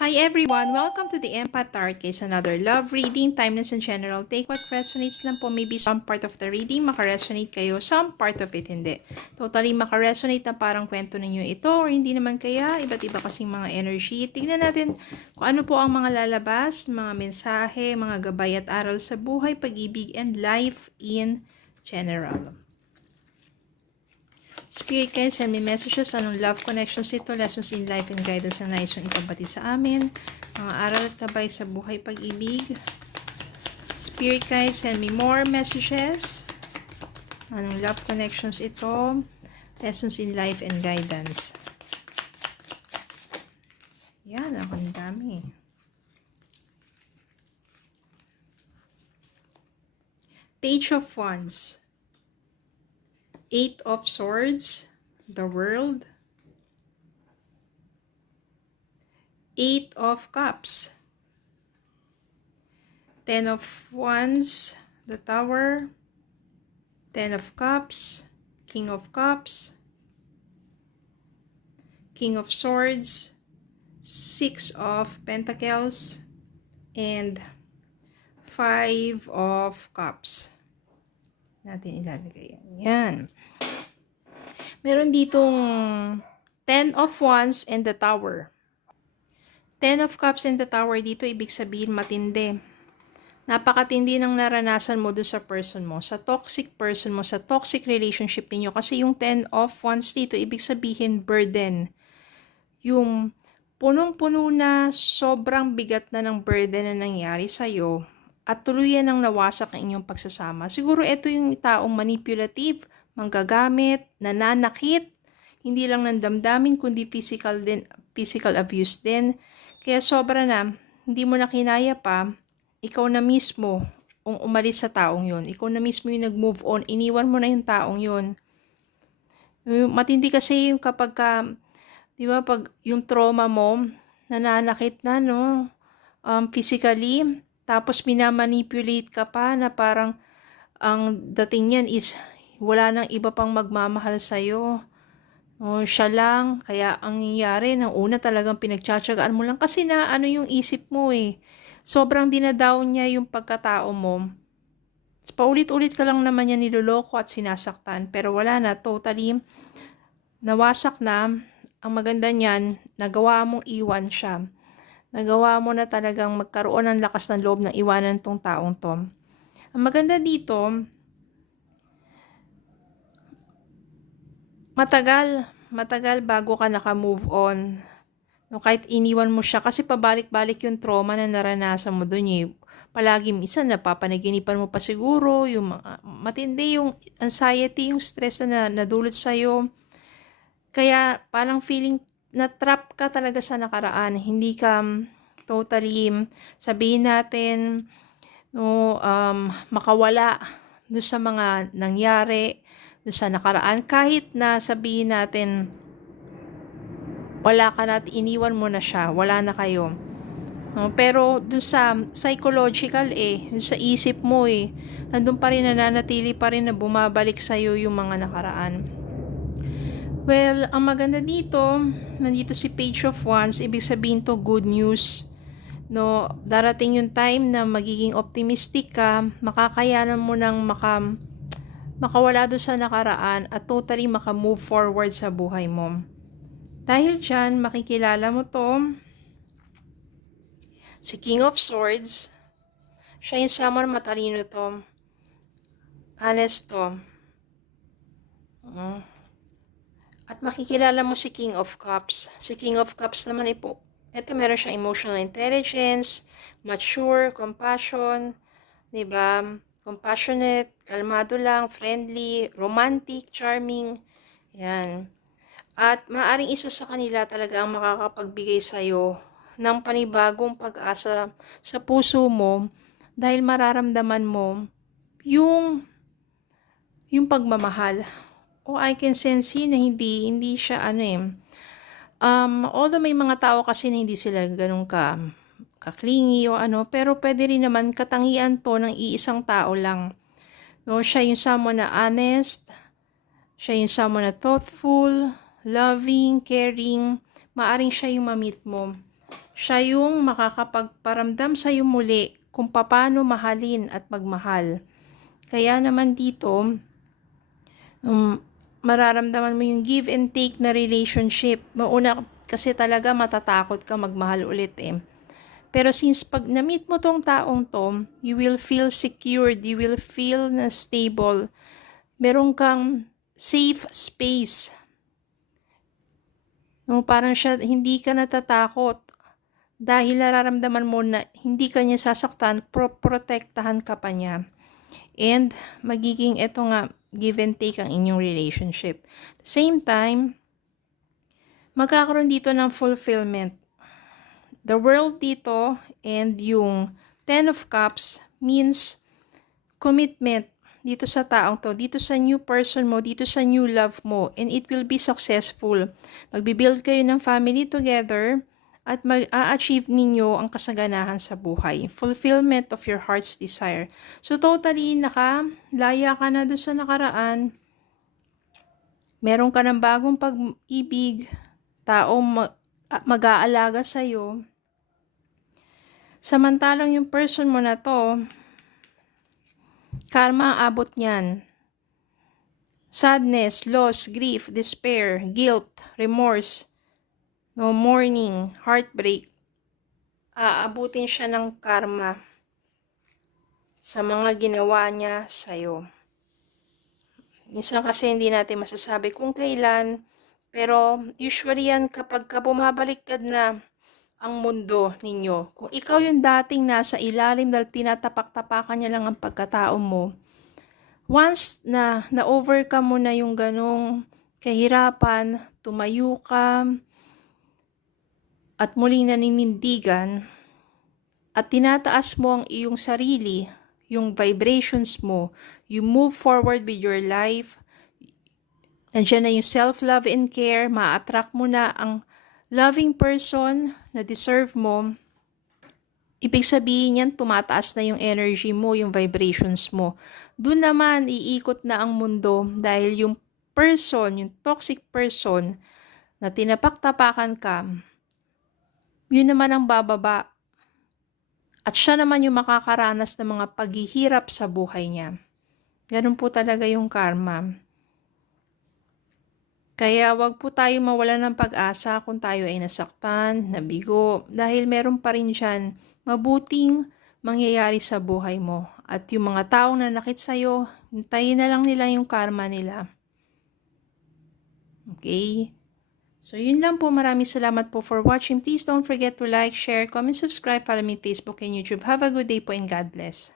Hi everyone! Welcome to the Empath Tarot Case, another love reading, timeless and general. Take what resonates lang po. Maybe some part of the reading makaresonate kayo, some part of it hindi. Totally makaresonate na parang kwento ninyo ito or hindi naman kaya, iba't iba kasing mga energy. Tingnan natin kung ano po ang mga lalabas, mga mensahe, mga gabay at aral sa buhay, pag-ibig, and life in general. Spirit guys, send me messages, anong love connections ito, lessons in life and guidance na nais yung ipabati sa amin, mga aral at gabay sa buhay pag-ibig. Spirit guys, send me more messages, anong love connections ito, lessons in life and guidance. Yan, ako ang dami. Page of Wands. Eight of Swords, the World, Eight of Cups, Ten of Wands, the Tower, Ten of Cups, King of Cups, King of Swords, Six of Pentacles, and Five of Cups. Natin ilalagay yan. Yan. Meron ditong Ten of Wands and the Tower. Ten of Cups and the Tower dito, ibig sabihin matindi. Napakatindi ng naranasan mo doon sa person mo, sa toxic person mo, sa toxic relationship niyo. Kasi yung Ten of Wands dito, ibig sabihin burden. Yung punong-puno na sobrang bigat na ng burden na nangyari sa'yo at tuluyan ng nawasak ang inyong pagsasama. Siguro ito yung taong manipulative, manggagamit, nananakit, hindi lang ng damdamin kundi physical abuse din. Kaya sobra na, hindi mo na kinaya pa, ikaw na mismo ang umalis sa taong yun. Ikaw na mismo yung nag-move on, iniwan mo na yung taong yun. Matindi kasi yung kapag di ba, pag yung trauma mo, nananakit na, no? Physically, tapos minamanipulate ka pa na parang ang dating niyan is wala nang iba pang magmamahal sa'yo. O, siya lang. Kaya ang nangyayari, nang una talagang pinagtsatsagaan mo lang kasi na ano yung isip mo eh. Sobrang dinadown niya yung pagkatao mo. Paulit-ulit ka lang naman niya niloloko at sinasaktan. Pero wala na, totally nawasak na. Ang maganda niyan, nagawa mong iwan siya. Nagawa mo na talagang magkaroon ng lakas ng loob ng iwanan tong taong to. Ang maganda dito, matagal bago ka naka-move on. No, kahit iniwan mo siya, kasi pabalik-balik yung trauma na naranasan mo doon eh. Palagi minsan napapanaginipan mo pa siguro, yung matindi yung anxiety, yung stress na nadulot sa'yo. Kaya parang feeling na trap ka talaga sa nakaraan. Hindi ka totally, sabihin natin, no, makawala doon sa mga nangyari, doon sa nakaraan. Kahit na sabihin natin, wala ka na at iniwan mo na siya, wala na kayo. No, pero doon sa psychological doon sa isip mo nandun pa rin, nananatili pa rin na bumabalik sa'yo yung mga nakaraan. Well, ang maganda dito, nandito si Page of Wands, ibig sabihin to good news. No, darating yung time na magiging optimistic ka, makakayanan mo ng makawala doon sa nakaraan at totally makamove forward sa buhay mo. Dahil dyan, makikilala mo to, si King of Swords. Siya yung someone matalino to. Honest to. At makikilala mo si King of Cups. Si King of Cups naman ito meron siyang emotional intelligence, mature, compassion, diba? Compassionate, kalmado lang, friendly, romantic, charming. Yan. At maaring isa sa kanila talaga ang makakapagbigay sa'yo ng panibagong pag-asa sa puso mo dahil mararamdaman mo yung pagmamahal. O I can sense na hindi siya although may mga tao kasi na hindi sila ganun kaklingi o pero pwede rin naman katangian to ng iisang tao lang. No, siya yung someone na honest, siya yung someone na thoughtful, loving, caring, maaring siya yung ma-meet mo. Siya yung makakapagparamdam sa iyo muli kung paano mahalin at magmahal. Kaya naman dito, mararamdaman mo yung give and take na relationship. Mauna kasi talaga matatakot ka magmahal ulit eh. Pero since pag na-meet mo tong taong to, you will feel secured, you will feel na stable. Meron kang safe space. No, parang siya, hindi ka natatakot. Dahil nararamdaman mo na hindi ka niya sasaktan, protektahan ka pa niya. And magiging eto nga, give and take ang inyong relationship. Same time, magkakaroon dito ng fulfillment. The world dito and yung 10 of Cups means commitment dito sa taong to, dito sa new person mo, dito sa new love mo, and it will be successful. Magbibuild kayo ng family together at mag-a-achieve ninyo ang kasaganahan sa buhay. Fulfillment of your heart's desire. So totally nakalaya ka na doon sa nakaraan. Meron ka ng bagong pag-ibig, taong mag-aalaga sa'yo. Samantalang yung person mo na to, karma ang abot niyan. Sadness, loss, grief, despair, guilt, remorse, no, mourning, heartbreak. Aabutin siya ng karma sa mga ginawa niya sa'yo. Minsan kasi hindi natin masasabi kung kailan, pero usually yan kapag bumabaliktad na ang mundo ninyo. Kung ikaw yung dating nasa ilalim dahil tinatapak-tapakan niya lang ang pagkatao mo, once na na-overcome mo na yung ganong kahirapan, tumayo ka, at muling naninindigan, at tinataas mo ang iyong sarili, yung vibrations mo, you move forward with your life, nandiyan na yung self-love and care, ma-attract mo na ang loving person na deserve mo. Ibig sabihin yan, tumataas na yung energy mo, yung vibrations mo. Doon naman, iikot na ang mundo dahil yung person, yung toxic person na tinapak-tapakan ka, yun naman ang bababa. At siya naman yung makakaranas ng mga paghihirap sa buhay niya. Ganun po talaga yung karma. Kaya wag po tayo mawala ng pag-asa kung tayo ay nasaktan, nabigo, dahil meron pa rin dyan mabuting mangyayari sa buhay mo. At yung mga taong nanakit sa'yo, hintayin na lang nila yung karma nila. Okay? So, yun lang po. Maraming salamat po for watching. Please don't forget to like, share, comment, subscribe, follow me Facebook and YouTube. Have a good day po and God bless.